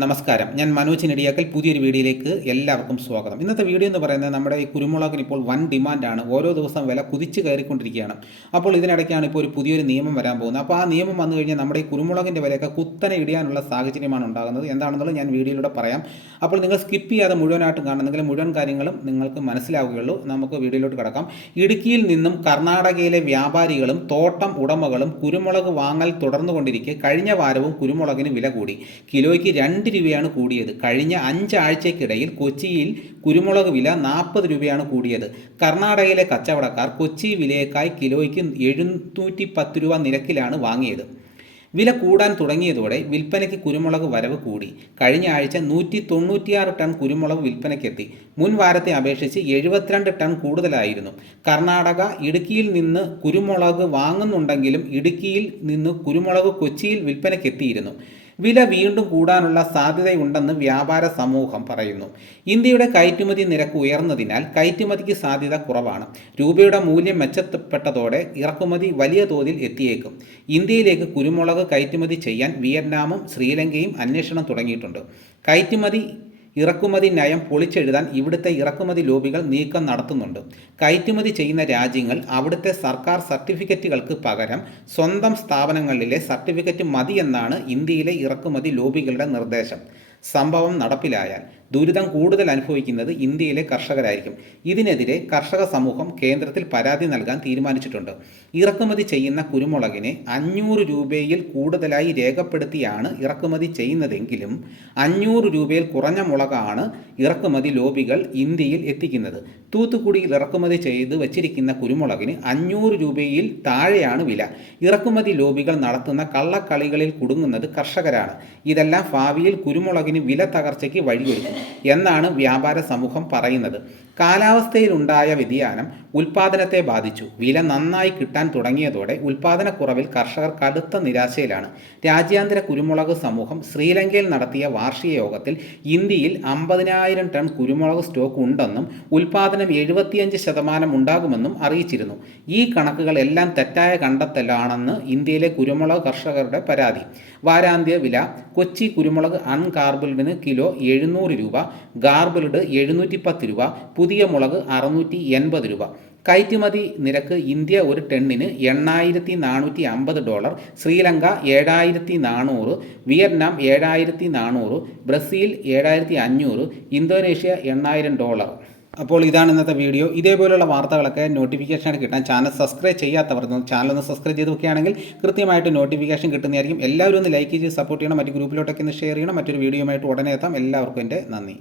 നമസ്കാരം, ഞാൻ മനോജ് നെടിയാക്കൽ. പുതിയൊരു വീഡിയോയിലേക്ക് എല്ലാവർക്കും സ്വാഗതം. ഇന്നത്തെ വീഡിയോ എന്ന് പറയുന്നത് നമ്മുടെ ഈ കുരുമുളകിന് ഇപ്പോൾ വൻ ഡിമാൻഡാണ്. ഓരോ ദിവസം വില കുതിച്ച് കയറിക്കൊണ്ടിരിക്കുകയാണ്. അപ്പോൾ ഇതിനിടയ്ക്കാണ് ഇപ്പോൾ ഒരു പുതിയൊരു നിയമം വരാൻ പോകുന്നത്. അപ്പോൾ ആ നിയമം വന്നു കഴിഞ്ഞാൽ നമ്മുടെ ഈ കുരുമുളകിൻ്റെ വിലയൊക്കെ കുത്തനെ ഇടിയാനുള്ള സാഹചര്യമാണ് ഉണ്ടാകുന്നത്. എന്താണെന്നുള്ളത് ഞാൻ വീഡിയോയിലൂടെ പറയാം. അപ്പോൾ നിങ്ങൾ സ്കിപ്പ് ചെയ്യാതെ മുഴുവനായിട്ടും കാണുന്നെങ്കിൽ മുഴുവൻ കാര്യങ്ങളും നിങ്ങൾക്ക് മനസ്സിലാവുകയുള്ളൂ. നമുക്ക് വീഡിയോയിലോട്ട് കിടക്കാം. ഇടുക്കിയിൽ നിന്നും കർണാടകയിലെ വ്യാപാരികളും തോട്ടം ഉടമകളും കുരുമുളക് വാങ്ങൽ തുടർന്നുകൊണ്ടിരിക്കെ കഴിഞ്ഞ വാരവും കുരുമുളകിന് വില കൂടി. കിലോയ്ക്ക് 2 രൂപയാണ് കൂടിയത്. കഴിഞ്ഞ 5 ആഴ്ചയ്ക്കിടയിൽ കൊച്ചിയിൽ കുരുമുളക് വില 40 രൂപയാണ് കൂടിയത്. കർണാടകയിലെ കച്ചവടക്കാർ കൊച്ചി വിലയേക്കാൾ കിലോയ്ക്ക് 710 രൂപ നിരക്കിലാണ് വാങ്ങിയത്. വില കൂടാൻ തുടങ്ങിയതോടെ വിൽപ്പനയ്ക്ക് കുരുമുളക് വരവ് കൂടി. കഴിഞ്ഞ ആഴ്ച 196 ടൺ കുരുമുളക് വിൽപ്പനയ്ക്കെത്തി. മുൻ വാരത്തെ അപേക്ഷിച്ച് 72 ടൺ കൂടുതലായിരുന്നു. കർണാടക ഇടുക്കിയിൽ നിന്ന് കുരുമുളക് വാങ്ങുന്നുണ്ടെങ്കിലും ഇടുക്കിയിൽ നിന്ന് കുരുമുളക് കൊച്ചിയിൽ വിൽപ്പനയ്ക്കെത്തിയിരുന്നു. വില വീണ്ടും കൂടാനുള്ള സാധ്യതയുണ്ടെന്ന് വ്യാപാര സമൂഹം പറയുന്നു. ഇന്ത്യയുടെ കയറ്റുമതി നിരക്ക് ഉയർന്നതിനാൽ കയറ്റുമതിക്ക് സാധ്യത കുറവാണ്. രൂപയുടെ മൂല്യം മെച്ചപ്പെട്ടതോടെ ഇറക്കുമതി വലിയ തോതിൽ എത്തിയേക്കും. ഇന്ത്യയിലേക്ക് കുരുമുളക് കയറ്റുമതി ചെയ്യാൻ വിയറ്റ്നാമും ശ്രീലങ്കയും അന്വേഷണം തുടങ്ങിയിട്ടുണ്ട്. ഇറക്കുമതി നയം പൊളിച്ചെഴുതാൻ ഇവിടുത്തെ ഇറക്കുമതി ലോബികൾ നീക്കം നടത്തുന്നുണ്ട്. കയറ്റുമതി ചെയ്യുന്ന രാജ്യങ്ങൾ അവിടുത്തെ സർക്കാർ സർട്ടിഫിക്കറ്റുകൾക്ക് പകരം സ്വന്തം സ്ഥാപനങ്ങളിലെ സർട്ടിഫിക്കറ്റ് മതിയെന്നാണ് ഇന്ത്യയിലെ ഇറക്കുമതി ലോബികളുടെ നിർദ്ദേശം. സംഭവം നടപ്പിലായാൽ ദുരിതം കൂടുതൽ അനുഭവിക്കുന്നത് ഇന്ത്യയിലെ കർഷകരായിരിക്കും. ഇതിനെതിരെ കർഷക സമൂഹം കേന്ദ്രത്തിൽ പരാതി നൽകാൻ തീരുമാനിച്ചിട്ടുണ്ട്. ഇറക്കുമതി ചെയ്യുന്ന കുരുമുളകിനെ 500 രൂപയിൽ കൂടുതലായി രേഖപ്പെടുത്തിയാണ് ഇറക്കുമതി ചെയ്യുന്നതെങ്കിലും 500 രൂപയിൽ കുറഞ്ഞ മുളകാണ് ഇറക്കുമതി ലോബികൾ ഇന്ത്യയിൽ എത്തിക്കുന്നത്. തൂത്തുക്കുടിയിൽ ഇറക്കുമതി ചെയ്ത് വച്ചിരിക്കുന്ന കുരുമുളകിന് 500 രൂപയിൽ താഴെയാണ് വില. ഇറക്കുമതി ലോബികൾ നടത്തുന്ന കള്ളക്കളികളിൽ കുടുങ്ങുന്നത് കർഷകരാണ്. ഇതെല്ലാം ഭാവിയിൽ കുരുമുളകിന് വില തകർച്ചയ്ക്ക് വഴിയൊരുക്കും എന്നാണ് വ്യാപാര സമൂഹം പറയുന്നത്. കാലാവസ്ഥയിലുണ്ടായ വ്യതിയാനം ഉൽപ്പാദനത്തെ ബാധിച്ചു. വില നന്നായി കിട്ടാൻ തുടങ്ങിയതോടെ ഉൽപ്പാദനക്കുറവിൽ കർഷകർ കടുത്ത നിരാശയിലാണ്. രാജ്യാന്തര കുരുമുളക് സമൂഹം ശ്രീലങ്കയിൽ നടത്തിയ വാർഷിക യോഗത്തിൽ ഇന്ത്യയിൽ 50,000 ടൺ കുരുമുളക് സ്റ്റോക്ക് ഉണ്ടെന്നും ഉൽപ്പാദനം 75% ഉണ്ടാകുമെന്നും അറിയിച്ചിരുന്നു. ഈ കണക്കുകൾ എല്ലാം തെറ്റായ കണ്ടെത്തലാണെന്ന് ഇന്ത്യയിലെ കുരുമുളക് കർഷകരുടെ പരാതി. വാരാന്ത്യ വില കൊച്ചി കുരുമുളക് അൺഗാർബിൾഡിന് കിലോ 700 രൂപ, ഗാർബിൾഡ് 710 രൂപ, പുതിയ മുളക് 680 രൂപ. കയറ്റുമതി നിരക്ക് ഇന്ത്യ ഒരു ടണ്ണിന് $8,450, ശ്രീലങ്ക 7,400, വിയറ്റ്നാം 7,400, ബ്രസീൽ 7,500, ഇന്തോനേഷ്യ $8,000. അപ്പോൾ ഇതാണ് ഇന്നത്തെ വീഡിയോ. ഇതേപോലുള്ള വാർത്തകളൊക്കെ നോട്ടിഫിക്കേഷൻ കിട്ടാൻ ചാനൽ സബ്സ്ക്രൈബ് ചെയ്യാത്തവർ ചാനൽ ഒന്ന് സബ്സ്ക്രൈബ് ചെയ്ത് വെക്കുകയാണെങ്കിൽ കൃത്യമായിട്ട് നോട്ടിഫിക്കേഷൻ കിട്ടുന്നതായിരിക്കും. എല്ലാവരും ഒന്ന് ലൈക്ക് ചെയ്ത് സപ്പോർട്ട് ചെയ്യണം. മറ്റു ഗ്രൂപ്പിലോട്ടൊക്കെ ഒന്ന് ഷെയർ ചെയ്യണം. മറ്റൊരു വീഡിയോയുമായിട്ട് ഉടനെ എത്താം. എല്ലാവർക്കും എൻ്റെ നന്ദി.